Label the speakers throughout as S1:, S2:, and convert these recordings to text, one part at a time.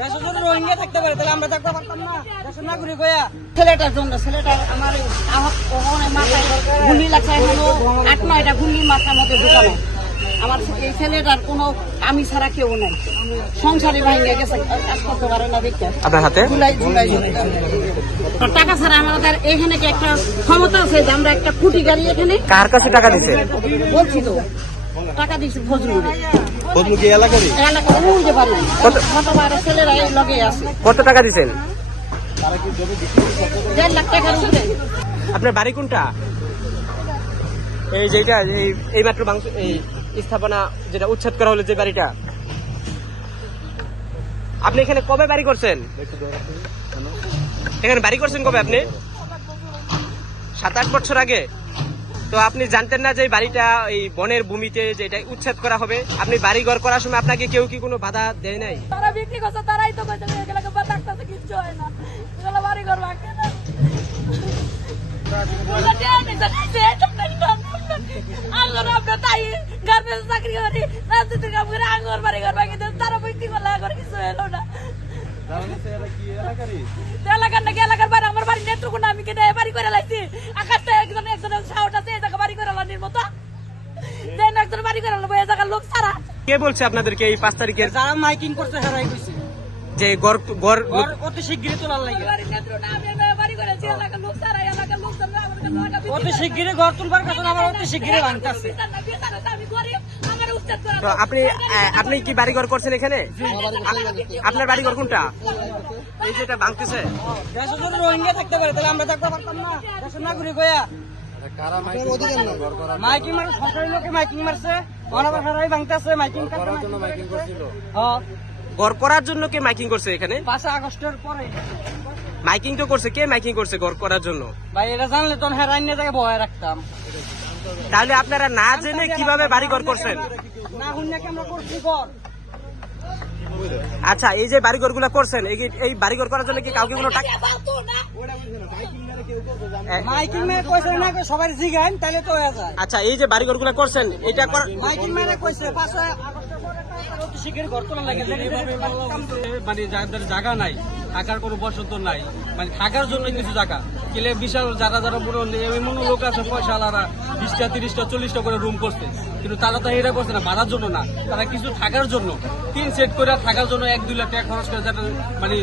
S1: তাহলে আমরা দেখতে পারতাম না। দেশের নাগরিক হইয়া। ছেলেটার জন্য ছেলেটার আমার এই মাথায় গুলি লাগছে এখনও আট নয়টা গুলি মাথার মধ্যে ঢুকানো। আমার এই ছেলেটার কোনো আমি ছাড়া কেউ নাই। সংসারী গেছে কাজ করতে পারে না দেখতে।
S2: আপনার হাতে?
S1: জুলাই জুলাই টাকা ছাড়া আমাদের এখানে কি একটা ক্ষমতা আছে যে আমরা একটা কুটি গাড়ি এখানে?
S2: কার কাছে টাকা দিছেন
S1: বলছি তো। টাকা দিচ্ছি ফজলুর
S3: বদলু কি এলাকারই
S1: এলাকা উঠতে পারি
S2: কত-
S1: কতবার ছেলেরা এই লগে আছে।
S2: কত টাকা দিছেন?
S1: দেড় লাখ টাকার উপরে।
S2: আপনার বাড়ি কোনটা? এই যেটা এই এই মাত্র মাংস এই স্থাপনা যেটা উচ্ছেদ করা হলো যে বাড়িটা। আপনি এখানে কবে বাড়ি করছেন? এখানে বাড়ি করছেন কবে আপনি? সাত আট বছর আগে? তো আপনি জানতেন না যে বাড়িটা এই বনের ভূমিতে যে এটা উচ্ছেদ করা হবে। আপনি বাড়ি ঘর করার সময় আপনাকে কেউ কি কোনো বাধা দেয় নাই?
S4: তারা বিক্রি করছে তারাই তো এগুলোকে কিচ্ছু হয় না। এগুলো বাড়ি ঘর না। আঙ্গর আমরা তাই গার্মেন্টস চাকরি করি রাজনীতির কাম করে আঙ্গর বাড়ি ঘর ভাঙি দেন তারা বিক্রি করলে আঙ্গর কিছু এলো না এলাকার নাকি এলাকার বাড়ি আমার বাড়ি নেট্রুকু না আমি কেটে বাড়ি করে লাইছি আকাশটা একজন একজন সাহস আছে এই জায়গা বাড়ি করে লানির মতো দেন একজন বাড়ি করে লাবো এই জায়গার লোক সারা
S2: কে বলছে আপনাদেরকে এই পাঁচ তারিখের?
S1: যারা মাইকিং করছে হেরাই কইছে।
S2: যে গড় গড়
S1: অতি শীঘ্রই তোলার লাগে অতি ঘর তুলবার কথা আমার অতি শীঘ্রই ভাঙতেছে
S2: তো আপনি আপনি কি বাড়ি ঘর করছেন এখানে? আপনার বাড়ি ঘর কোনটা? এই যেটা ভাঙতেছে।
S1: যদি রোহিঙ্গা থাকতে পারে তাহলে আমরা দেখতে পারতাম না। দেশের নাগরিক হইয়া মাইকিং মারে সরকারি লোকে মাইকিং মারছে অনাবার হেরাই ভাঙতেছে মাইকিং মাইকিং করছিল? হ্যাঁ
S2: ঘর করার জন্য কে মাইকিং করছে এখানে?
S1: পাঁচে আগস্টের পরে।
S2: মাইকিং তো করছে কে মাইকিং করছে ঘর করার জন্য?
S1: ভাই এটা জানলে তো নিয়ে জায়গায় বহায় রাখতাম।
S2: তাহলে আপনারা না জেনে কীভাবে বাড়ি ঘর করছেন?
S1: না আমরা করছি ঘর?
S2: আচ্ছা এই যে বাড়ি ঘর করছেন এই কি- এই বাড়ি ঘর করার জন্য কি কাউকে কোনো টাকা
S1: মাইকিং মেয়ে কইছে না সবাই জিগাইন তাহলে তো
S2: আচ্ছা এই যে বাড়ি ঘর করছেন এটা
S1: মাইকিং মেয়ে কইছে পাঁচে ঘর তোলা লাগে।
S5: মানে যাদের জায়গা নাই থাকার কোনো বসত নাই মানে থাকার জন্য কিছু জায়গা। কিলে বিশাল যারা যারা পুরো এমন লোক আছে বিশটা তিরিশটা চল্লিশটা করে রুম করছে। কিন্তু তারা তো এটা করছে না ভাড়ার জন্য না। তারা কিছু থাকার জন্য। তিন সেট করে থাকার জন্য এক দুই লাখ টাকা খরচ করে যাতে মানে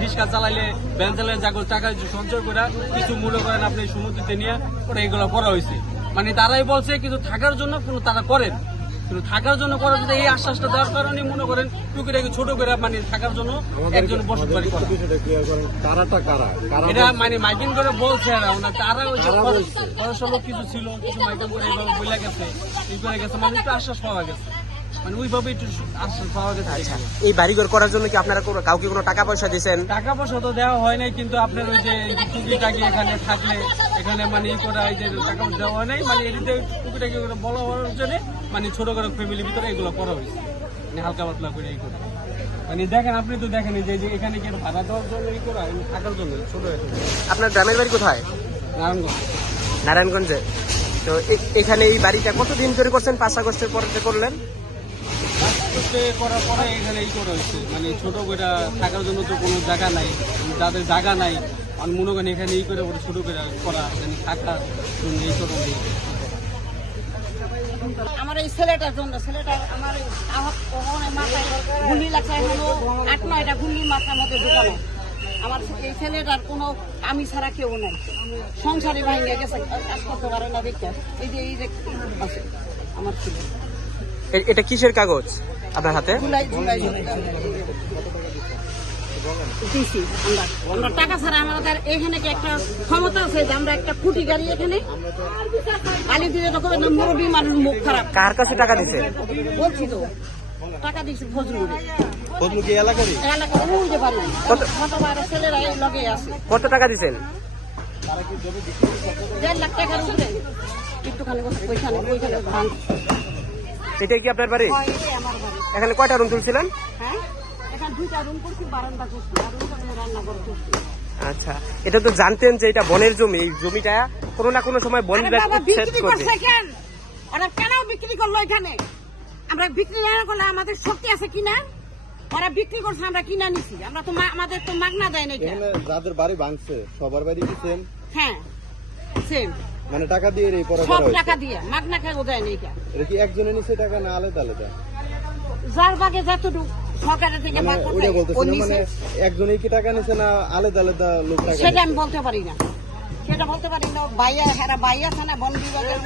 S5: রিক্সা চালাইলে ভ্যান চালাইলে যা টাকা সঞ্চয় করে কিছু মনে করেন আপনি সমুদ্রতে নিয়ে ওরা এগুলো করা হয়েছে। মানে তারাই বলছে কিন্তু থাকার জন্য কোনো তারা করেন। কিন্তু থাকার জন্য করা যদি এই আশ্বাসটা দেওয়ার কারণে মনে করেন টুকিটাকে ছোট করে মানে থাকার জন্য একজন বসত বাড়ি করা
S3: কারাটা কারা? কারা
S5: এটা মানে মাইকিং করে বলছে এরা ওনা তারা ওই কিছু ছিল কিছু মাইকিং করে এইভাবে বলে গেছে এই করে গেছে মানে একটু আশ্বাস পাওয়া গেছে। মানে ওইভাবে একটু আশ্বাস পাওয়া গেছে
S2: এই বাড়ি ঘর করার জন্য কি আপনারা কাউকে কোনো টাকা পয়সা দিয়েছেন?
S5: টাকা পয়সা তো দেওয়া হয় নাই কিন্তু আপনার ওই যে টুকিটাকি এখানে থাকলে এখানে মানে ই করা এই যে টাকা পয়সা দেওয়া হয় নাই মানে এদিকে টুকিটাকি বলা হওয়ার জন্য মানে ছোট করে ফ্যামিলির ভিতরে এগুলো করা হয়েছে। মানে হালকা পাতলা করে এই করে। মানে দেখেন আপনি তো দেখেন যে এখানে কি ভাড়া দেওয়ার জন্য ই করা থাকার জন্য ছোট
S2: আপনার গ্রামের বাড়ি কোথায়?
S5: নারায়ণগঞ্জ।
S2: নারায়ণগঞ্জে। তো এখানে এই বাড়িটা কতদিন ধরে করছেন? পাঁচ আগস্টের পর করলেন?
S5: করতে করার পরে এখানে এই করা মানে ছোট করে থাকার জন্য তো কোনো জায়গা নাই যাদের জায়গা নাই মনে করেন এখানে এই করে ছোট করে করা মানে থাকার জন্য এই করে
S1: আমার এই ছেলেটার জন্য ছেলেটার আমার মাথায় গুলি লাগছে এখনও আট নয়টা গুলি মাথার মধ্যে ঢুকানো। আমার এই ছেলেটার কোনো আমি ছাড়া কেউ নাই। সংসারী ভাঙে গেছে কাজ করতে পারে না দেখতে এই যে এই যে আছে আমার ছেলে।
S2: এটা কিসের কাগজ? আপনার হাতে?
S1: দিছি আমরা। টাকা ছাড়া আমাদের এখানে কি একটা ক্ষমতা আছে যে আমরা একটা কুটি গাড়ি এখানে? দিলে মানুষ মুখ খারাপ।
S2: কার কাছে টাকা দিছেন
S1: বলছি তো। টাকা দিছি ফজলুর।
S3: বদলু কি এলাকারই?
S1: এলাকা উঠতে পারি
S2: কত-
S1: ছেলেরা এই লগে আছে।
S2: কত টাকা দিছেন?
S1: দেড় লাখ টাকার উপরে। একটুখানি ওইখানে ওইখানে ভাঙ।
S2: এটা কি আপনার বাড়ি?
S1: হয়, এটাই আমার বাড়ি।
S2: এখানে কয়টা রুম তুলছিলেন?
S1: হ্যাঁ এখানে দুইটা রুম করছি বারান্দা করছি আর ওইখানে রান্নাঘর করছি।
S2: আচ্ছা এটা তো জানতেন যে এটা বনের জমি এই জমিটা কোনো না কোনো সময় বন
S1: ওরা কেন বিক্রি করল এখানে? আমরা বিক্রি না করলে আমাদের শক্তি আছে কিনা? ওরা বিক্রি করছে আমরা কিনা নিছি। আমরা তো আমাদের তো মাগনা দেয় নাকি
S3: এখানে যাদের বাড়ি ভাঙছে সবার বাড়ি সেম
S1: হ্যাঁ সেম
S3: মানে টাকা দিয়ে এই পড়া
S1: সব টাকা দিয়ে মাগনা কেউ দেয় নাকি
S3: এটা কি একজনে নিচে টাকা না আলাদা আলাদা
S1: যার ভাগে যতটুকু সরকারের থেকে
S3: মানে
S1: ভাগ
S3: ওইটা বলতেছি মানে একজনেই কি টাকা নিছে না আলাদা আলাদা লোক টাকা
S1: সেটা আমি বলতে পারি না। সেটা বলতে পারি না বাইয়া হেরা বাইয়া আছে না বন বিভাগের